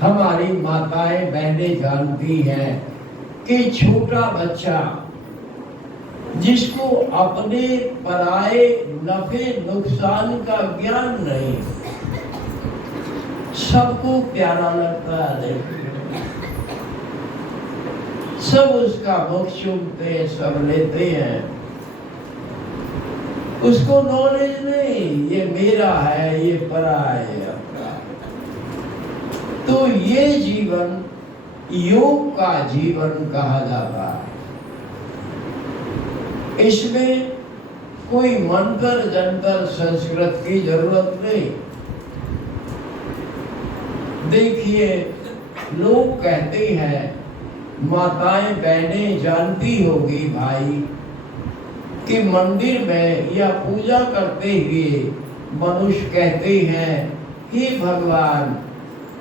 हमारी माताएं बहनें जानती हैं कि छोटा बच्चा जिसको अपने पराये नफे नुकसान का ज्ञान नहीं, सबको प्यारा लगता है, सब उसका मुख चूमते हैं, सब लेते हैं, उसको नॉलेज नहीं ये मेरा है, ये पराया है अपना। तो ये जीवन योग का जीवन कहा जाता है। इसमें कोई मंत्र जंतर संस्कृत की जरूरत नहीं। देखिए, लोग कहते हैं, माताएं बहनें जानती होगी भाई, कि मंदिर में या पूजा करते हुए मनुष्य कहते हैं, हे भगवान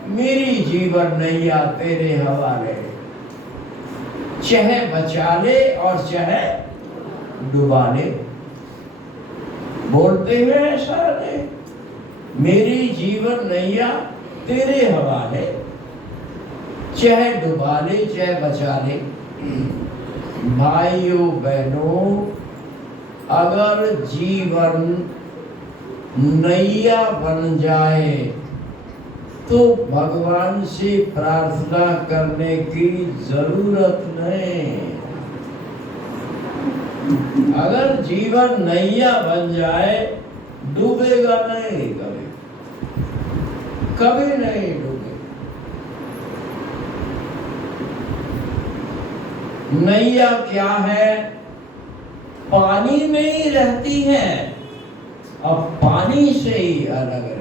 मेरी जीवन नैया तेरे हवाले, चाहे बचा ले और चाहे डुबा ले। बोलते हैं ऐसा नहीं, मेरी जीवन नैया तेरे हवाले, चाहे डुबा ले चाहे बचा ले। भाइयों बहनों, अगर जीवन नैया बन जाए तो भगवान से प्रार्थना करने की जरूरत नहीं। अगर जीवन नैया बन जाए, डूबेगा नहीं, कभी कभी नहीं डूबेगा। नैया क्या है? पानी में ही रहती है, अब पानी से ही अलग रहे।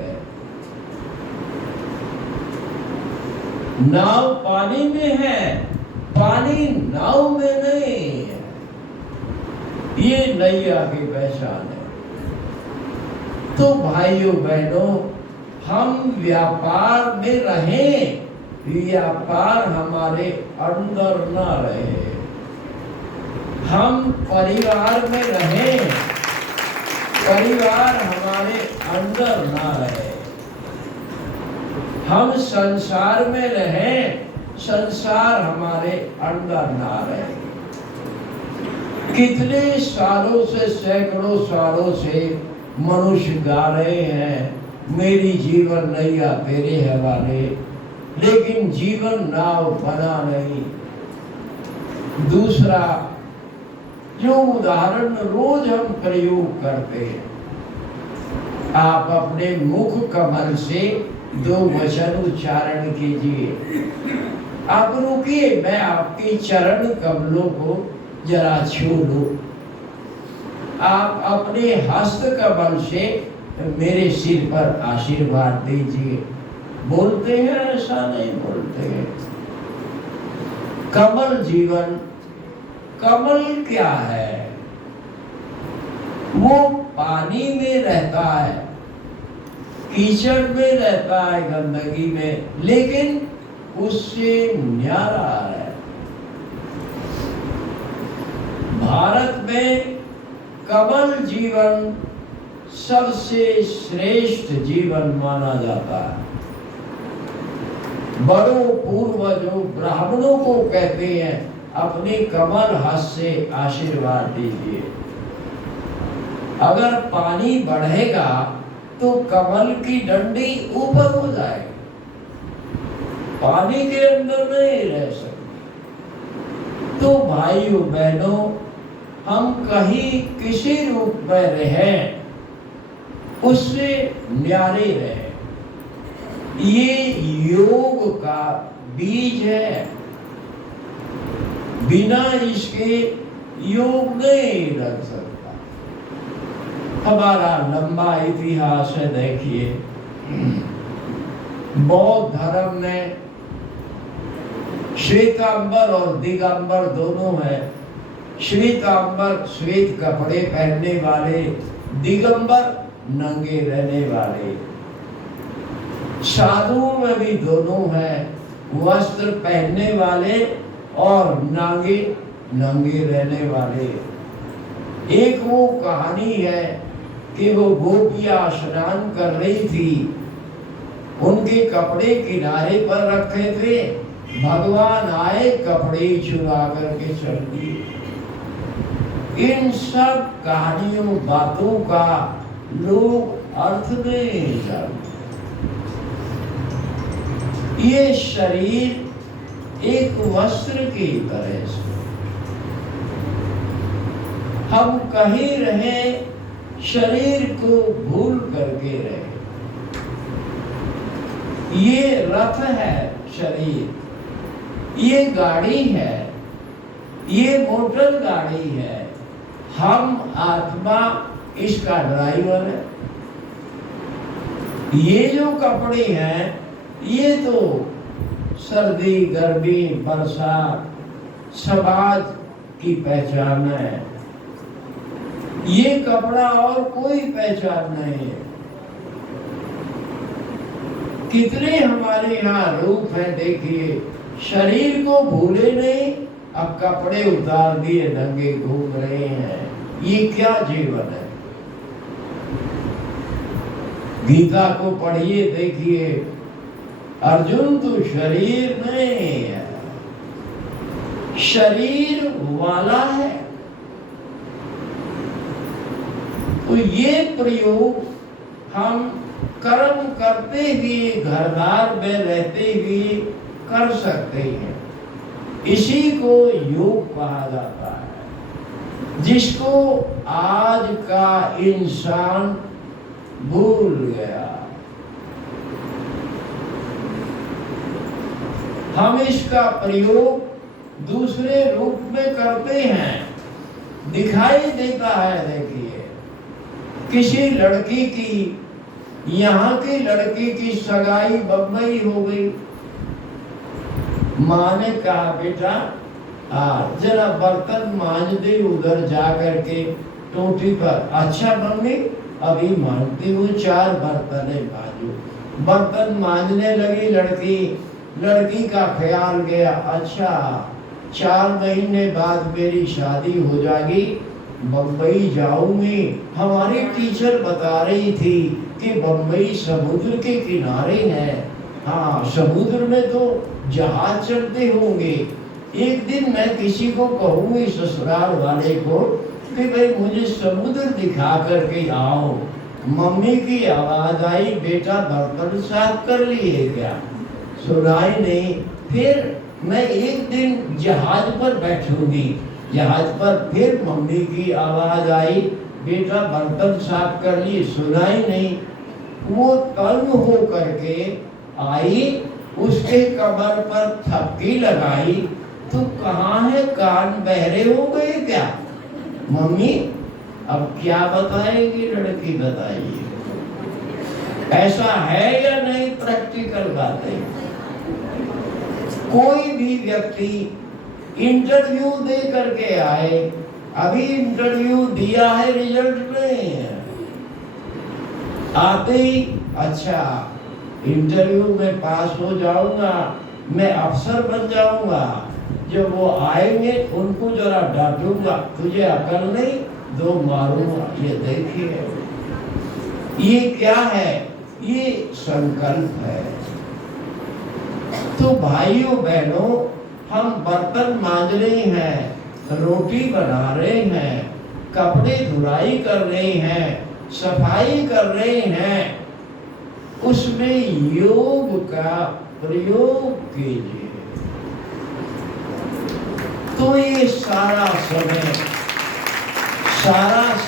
नाव पानी में है, पानी नाव में नहीं है। ये नैया की पहचान है। तो भाइयों बहनों, हम व्यापार में रहें, व्यापार हमारे अंदर ना रहे। हम परिवार में रहें, परिवार हमारे अंदर ना रहे। हम संसार में रहें, संसार हमारे अंदर ना रहे। कितने सालों से, सैकड़ों सालों से मनुष्य गा रहे हैं, मेरी जीवन नैया तेरे हवाले, लेकिन जीवन नाव बना नहीं। दूसरा जो उदाहरण रोज हम प्रयोग करते हैं, आप अपने मुख कमल से 2 वचन उच्चारण कीजिए। आप रुकिए, मैं आपके चरण कमलों को जरा छू लूं। आप अपने हस्त कमल से मेरे सिर पर आशीर्वाद दीजिए। बोलते हैं ऐसा नहीं बोलते हैं। कमल जीवन, कमल क्या है? वो पानी में रहता है, कीचड़ में रहता है, गंदगी में, लेकिन उससे न्यारा है। भारत में कमल जीवन सबसे श्रेष्ठ जीवन माना जाता है। बड़ों पूर्वजों ब्राह्मणों को कहते हैं, अपने कमल हस्त से आशीर्वाद दीजिए। अगर पानी बढ़ेगा तो कमल की डंडी ऊपर हो जाएगी, पानी के अंदर नहीं रह सकती। तो भाइयों बहनों, हम कहीं किसी रूप में रहें, उससे न्यारे रहें। ये योग का बीज है, बिना इसके योग नहीं रख सकता। हमारा लंबा इतिहास है, देखिए बौद्ध धर्म में श्वेतांबर और दिगंबर दोनों है। श्वेतांबर श्वेत कपड़े पहनने वाले, दिगंबर नंगे रहने वाले। साधुओं में भी दोनों है, वस्त्र पहनने वाले और नंगे रहने वाले। एक वो कहानी है कि वो गोपियां स्नान कर रही थी उनके कपड़े किनारे पर रखे थे, भगवान आए कपड़े चुरा करके चल दिए। इन सब कहानियों बातों का लोग अर्थ नहीं जानते। ये शरीर एक वस्त्र की तरह से, हम कहीं रहे शरीर को भूल करके रहे। ये रथ है शरीर, ये गाड़ी है, ये मोटर गाड़ी है, हम आत्मा इसका ड्राइवर है। ये जो कपड़े हैं ये तो सर्दी गर्मी बरसात समाज की पहचान है। ये कपड़ा और कोई पहचान नहीं है। कितने हमारे यहाँ रूप हैं देखिए, शरीर को भूले नहीं, अब कपड़े उतार दिए नंगे घूम रहे हैं। ये क्या जीवन है? गीता को पढ़िए देखिए, अर्जुन तो शरीर नहीं है, शरीर वाला है। तो ये प्रयोग हम कर्म करते हुए घरदार में रहते हुए कर सकते हैं। इसी को योग कहा जाता है, जिसको आज का इंसान भूल गया। हम इसका प्रयोग दूसरे रूप में करते हैं, दिखाई देता है। देखिए, किसी लड़की की, यहाँ की लड़की की सगाई बम्बई हो गई। माँ ने कहा बेटा जरा बर्तन मांज दे उधर जा करके टोटी पर। अच्छा मम्मी अभी मांजती हूँ, 4 बर्तन मांजो। बर्तन मांजने लगी लड़की। लड़की का ख्याल गया, अच्छा 4 महीने बाद मेरी शादी हो जाएगी, बम्बई जाऊंगी। हमारी टीचर बता रही थी कि बम्बई समुद्र के किनारे है। हाँ, समुद्र में तो जहाज चलते होंगे। एक दिन मैं किसी को कहूंगी, ससुराल वाले को, कि भाई मुझे समुद्र दिखा करके आओ। मम्मी की आवाज आई, बेटा बर्तन साफ कर लिए क्या? सुनाई नहीं। फिर मैं एक दिन जहाज पर बैठूंगी, जहाज पर फिर मम्मी की आवाज आई, बेटा बर्तन साफ कर लिए, सुनाई नहीं। वो तंग हो करके आई, उसके कमर पर थपकी लगाई, तो कहाँ है, कान बहरे हो गए क्या? मम्मी अब क्या बताएगी लड़की, बताइए। ऐसा है या नहीं? प्रैक्टिकल बातें। कोई भी व्यक्ति इंटरव्यू दे करके आए, अभी इंटरव्यू दिया है, रिजल्ट नहीं है, आते ही अच्छा इंटरव्यू में पास हो जाऊंगा, मैं अफसर बन जाऊंगा। जब वो आएंगे उनको जरा डांटूंगा, तुझे अकल नहीं, 2 मारूंगा। ये देखिए, ये क्या है? ये संकल्प है। तो भाइयों बहनों, हम बर्तन मांज रहे हैं, रोटी बना रहे हैं, कपड़े धुलाई कर रहे हैं, सफाई कर रहे हैं, उसमें योग का प्रयोग कीजिए। तो ये सारा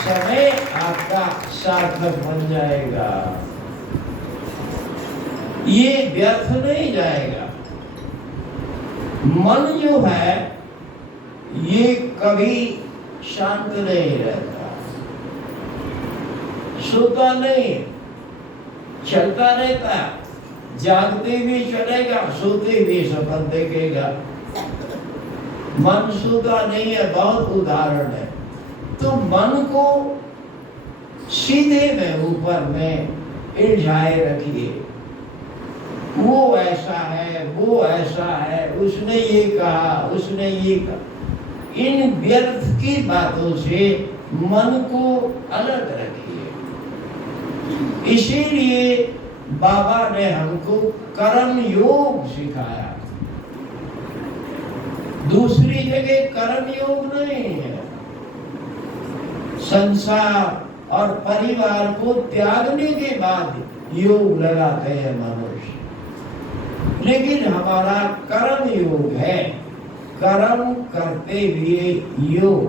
समय आपका सार्थक बन जाएगा, ये व्यर्थ नहीं जाएगा। मन जो है ये कभी शांत नहीं रहता, सोता नहीं, चलता रहता, जागते भी चलेगा, सोते भी सपन देखेगा। मन सोता नहीं है, बहुत उदाहरण है। तो मन को सीधे में ऊपर में इल्झाए रखिए, वो ऐसा है, वो ऐसा है, उसने ये कहा, उसने ये कहा। इन व्यर्थ की बातों से मन को अलग रखिए। इसीलिए बाबा ने हमको कर्म योग सिखाया। दूसरी जगह कर्म योग नहीं है। संसार और परिवार को त्यागने के बाद योग लगाते हैं मनुष्य, लेकिन हमारा कर्म योग है। कर्म करते हुए योग,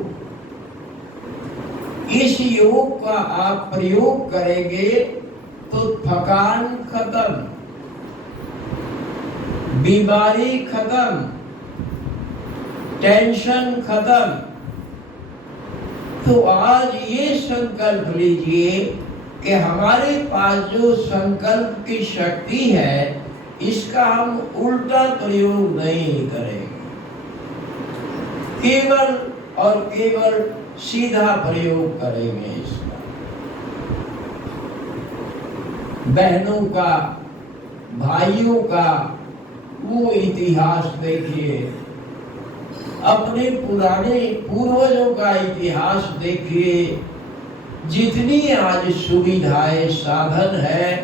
इस योग का आप प्रयोग करेंगे तो थकान खत्म, बीमारी खत्म, टेंशन खत्म। तो आज ये संकल्प लीजिए कि हमारे पास जो संकल्प की शक्ति है, इसका हम उल्टा प्रयोग नहीं करेंगे, केवल और केवल सीधा प्रयोग करेंगे इसका। बहनों का, भाइयों का वो इतिहास देखिए, अपने पुराने पूर्वजों का इतिहास देखिए। जितनी आज सुविधाएं साधन है,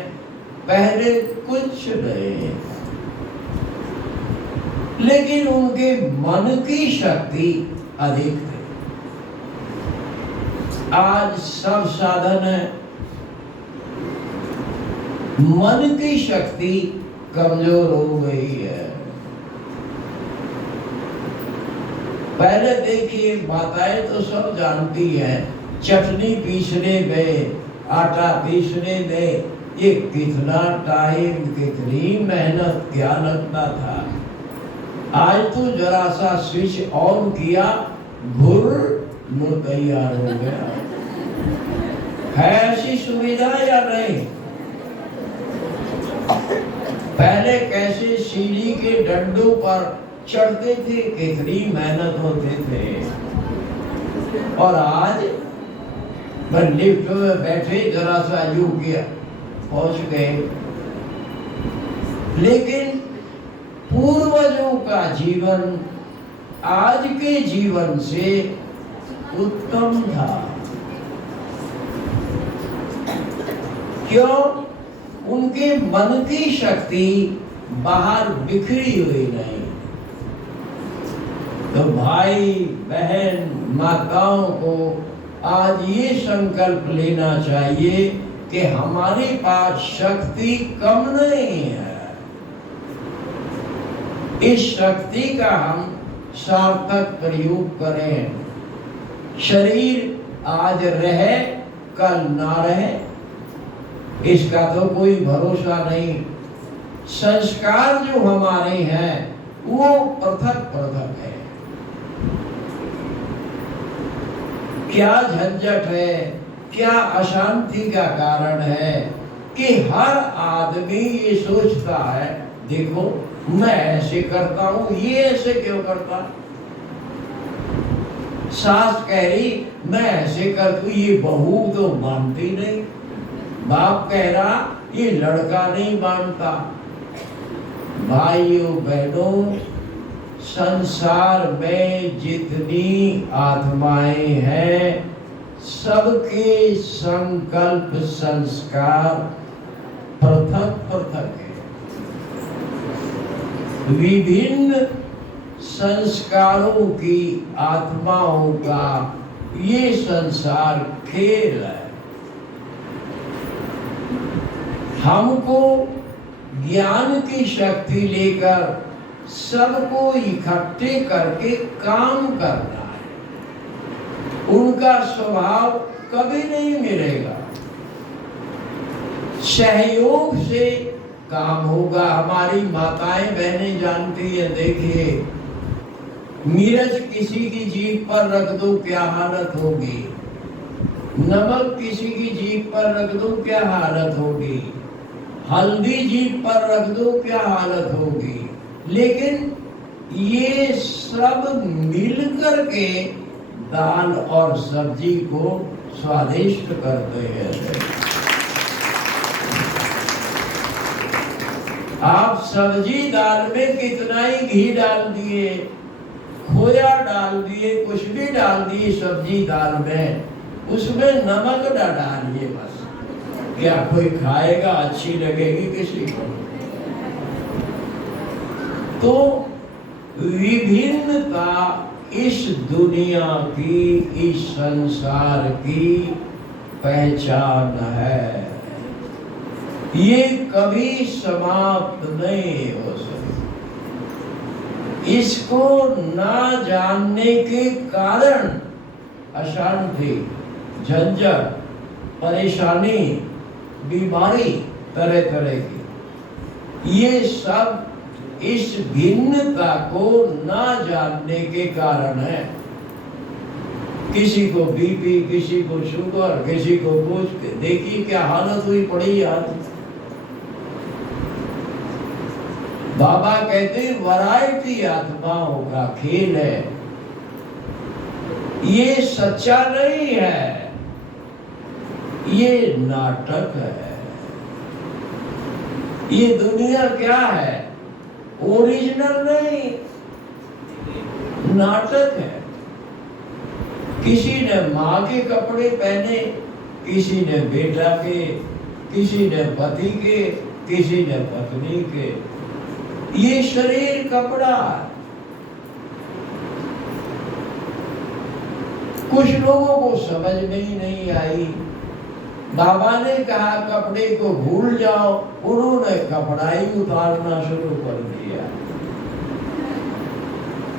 पहले कुछ नहीं, लेकिन उनके मन की शक्ति अधिक थी। आज सब साधन है, मन की शक्ति कमजोर हो गई है। पहले देखिए, माताएं तो सब जानती हैं, चटनी पीसने में, आटा पीसने में ये कितना टाइम, कितनी मेहनत, क्या लगता था। आज तो जरा सा स्विच ऑन किया, घुर लो तैयार हो गया। है ऐसी सुविधा या नहीं? पहले कैसे सीढ़ी के डंडों पर चढ़ते थे, कितनी मेहनत होते थे। और आज लिफ्ट में बैठे, जरा सा यू किया, पहुंच गए। लेकिन पूर्वजों का जीवन आज के जीवन से उत्तम था। क्यों? उनके मन की शक्ति बाहर बिखरी हुई नहीं। तो भाई बहन माताओं को आज ये संकल्प लेना चाहिए कि हमारे पास शक्ति कम नहीं है। इस शक्ति का हम सार्थक प्रयोग करें। शरीर आज रहे, कल ना रहे, इसका तो कोई भरोसा नहीं। संस्कार जो हमारे हैं वो पृथक पृथक है। क्या झंझट है, क्या अशांति का कारण है कि हर आदमी ये सोचता है, देखो मैं ऐसे करता हूं, ये ऐसे क्यों करता। सास कह रही मैं ऐसे करती हूं, ये बहू तो मानती नहीं। बाप कह रहा ये लड़का नहीं मानता। भाइयों बहनों, संसार में जितनी आत्माएं हैं, सबके संकल्प संस्कार पृथक पृथक है। विभिन्न संस्कारों की आत्माओं का ये संसार खेल है। हमको ज्ञान की शक्ति लेकर सबको इकट्ठे करके काम करना है। उनका स्वभाव कभी नहीं मिलेगा। सहयोग से काम होगा। हमारी माताएं बहनें जानती है, देखिए मिर्च किसी की जीभ पर रख दो क्या हालत होगी, नमक किसी की जीभ पर रख दो क्या हालत होगी, हल्दी जीभ पर रख दो क्या हालत होगी। लेकिन ये सब मिलकर के दाल और सब्जी को स्वादिष्ट करते हैं। आप सब्जी दाल में कितना ही घी डाल दिए, खोया डाल दिए, कुछ भी डाल दिए सब्जी दाल में, उसमें नमक न डालिए बस। क्या कोई खाएगा? अच्छी लगेगी किसी को? तो विभिन्नता इस दुनिया की, इस संसार की पहचान है। ये कभी समाप्त नहीं हो सकती। इसको ना जानने के कारण अशांति, झंझट, परेशानी, बीमारी तरह तरह की, ये सब इस भिन्नता को ना जानने के कारण है। किसी को बीपी, किसी को शुगर, किसी को कुछ। देखिए क्या हालत हुई पड़ी आज। बाबा कहते वैरायटी आत्माओं का खेल है। ये सच्चा नहीं है, ये नाटक है। ये दुनिया क्या है? ओरिजिनल नहीं, नाटक है। किसी ने माँ के कपड़े पहने, किसी ने बेटा के, किसी ने पति के, किसी ने पत्नी के। ये शरीर कपड़ा। कुछ लोगों को समझ में ही नहीं आई। बाबा ने कहा कपड़े को भूल जाओ, उन्होंने कपड़ा ही उतारना शुरू कर दिया।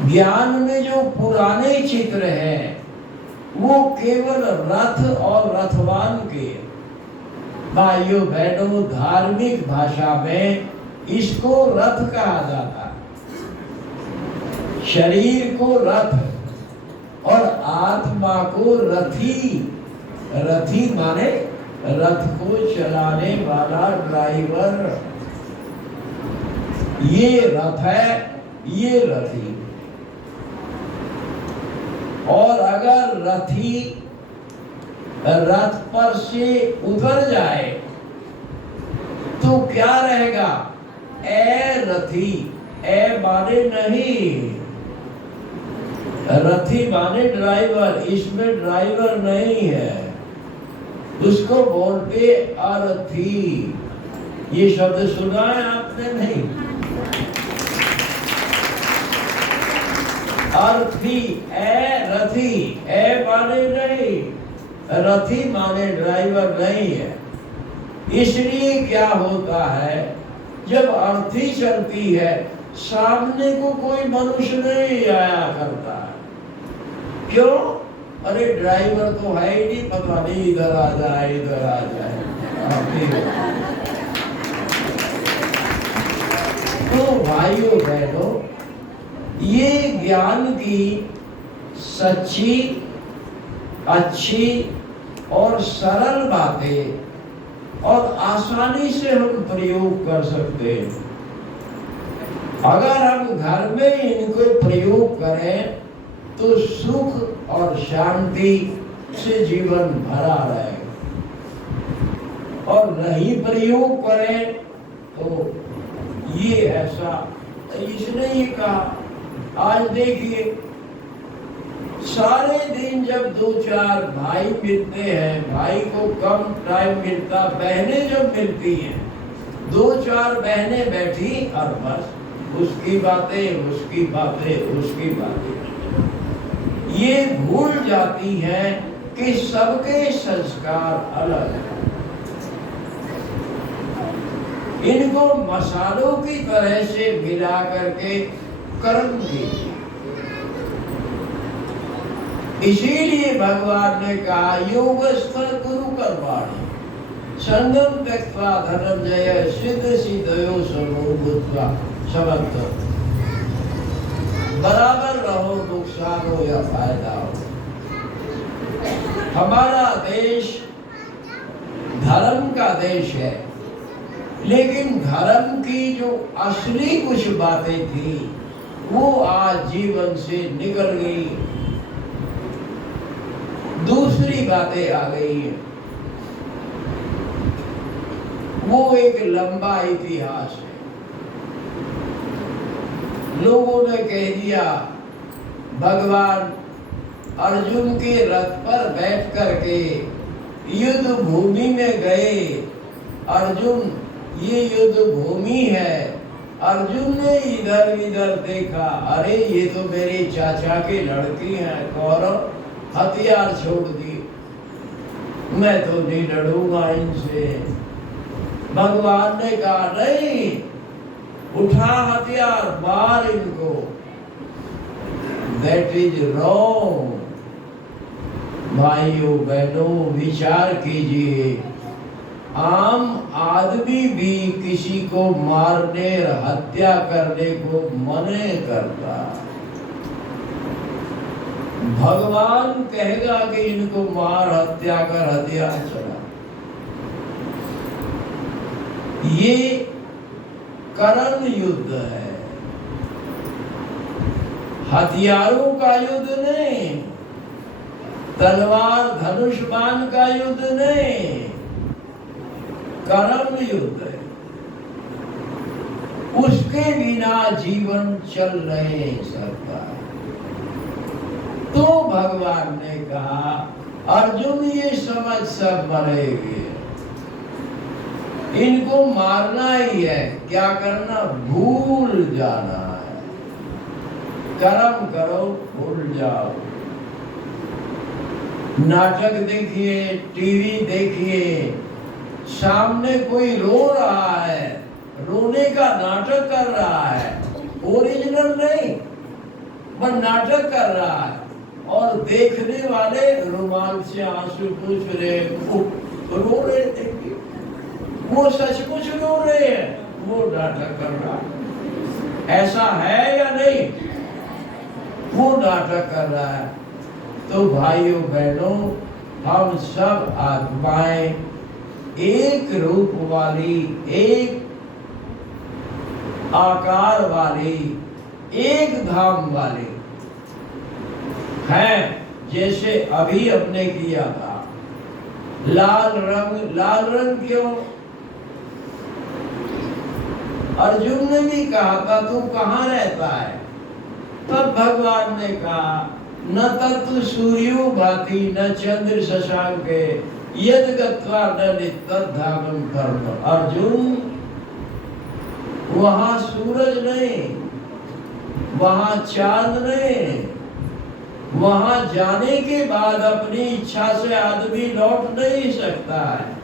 ज्ञान में जो पुराने चित्र हैं वो केवल रथ और रथवान के। भाइयों बहनों, धार्मिक भाषा में इसको रथ कहा जाता है। शरीर को रथ और आत्मा को रथी। रथी माने रथ को चलाने वाला ड्राइवर। ये रथ है, ये रथी। और अगर रथी रथ पर से उतर जाए तो क्या रहेगा? ए रथी। ए माने नहीं, रथी माने ड्राइवर। इसमें ड्राइवर नहीं है, उसको बोलते अरथी। ये शब्द सुना है आपने? नहीं। अरथी, ए रथी। ए माने नहीं, रथी माने ड्राइवर नहीं है। इसलिए क्या होता है, जब अर्थी चलती है सामने को कोई मनुष्य नहीं आया करता। क्यों? अरे ड्राइवर तो है ही नहीं, पता नहीं इधर आ जाए, इधर आ जाए। तो भाइयों बहनों, ये ज्ञान की सच्ची, अच्छी और सरल बातें और आसानी से हम प्रयोग कर सकते हैं। अगर हम घर में इनको प्रयोग करें तो सुख और शांति से जीवन भरा रहेगा, और नहीं प्रयोग करें तो ये ऐसा। इसने ये कहा, आज देखिए सारे दिन जब दो चार भाई मिलते हैं, भाई को कम टाइम मिलता, बहनें जब मिलती हैं, दो चार बहनें बैठी और बस उसकी बातें, उसकी बातें, उसकी बातें। ये भूल जाती हैं कि सबके संस्कार अलग हैं। इनको मसालों की तरह से मिला करके कर्म कीजिए। इसीलिए भगवान ने कहा योगस्थ गुरु कर्माणि संगम त्यक्त्वा धनंजय सिद्ध सिद्धयो समो भूत्वा समर्थ। बराबर रहो, नुकसान हो या फायदा हो। हमारा देश धर्म का देश है, लेकिन धर्म की जो असली कुछ बातें थी वो आज जीवन से निकल गई, दूसरी बातें आ गई है। वो एक लंबा इतिहास है। लोगों ने कह दिया भगवान अर्जुन के रथ पर बैठ करके युद्ध भूमि में गए अर्जुन ये युद्ध भूमि है। अर्जुन ने इधर इधर देखा, अरे ये तो मेरे चाचा के लड़की हैं, कौरव, हथियार छोड़ दिए, मैं तो नहीं लड़ूंगा इनसे। भगवान ने कहा नहीं, उठा हथियार, मार इनको। That is wrong. भाइयों बहनों, विचार कीजिए, आम आदमी भी किसी को मारने और हत्या करने को मना करता। भगवान कहेगा कि इनको मार, हत्या कर, हथियार चला। ये कर्म युद्ध है, हथियारों का युद्ध नहीं, तलवार धनुष बाण का युद्ध नहीं, कर्म युद्ध है। उसके बिना जीवन चल नहीं सकता। तो भगवान ने कहा, अर्जुन ये समझ सब मरेंगे, इनको मारना ही है। क्या करना? भूल जाना है। कर्म करो, भूल जाओ। नाटक देखिए, टीवी देखिए, सामने कोई रो रहा है, रोने का नाटक कर रहा है, ओरिजिनल नहीं, पर नाटक कर रहा है, और देखने वाले रुमाल से आंसू पूछ रहे, रो रहे देखिए, वो सचमुच रो रहे हैं, वो नाटक कर रहा है। ऐसा है या नहीं? वो नाटक कर रहा है। तो भाइयों बहनों, हम सब आत्माएं एक रूप वाली, एक आकार वाली, एक धाम वाली हैं। जैसे अभी अपने किया था, लाल रंग। लाल रंग क्यों? अर्जुन ने भी कहा था तू कहाँ रहता है? तब भगवान ने कहा, न तत्व सूर्यो भाति न चंद्र शशांके यद गत्वा न नित्यधामं कर्म। अर्जुन, वहां सूरज नहीं, वहां चांद नहीं, वहां जाने के बाद अपनी इच्छा से आदमी लौट नहीं सकता है।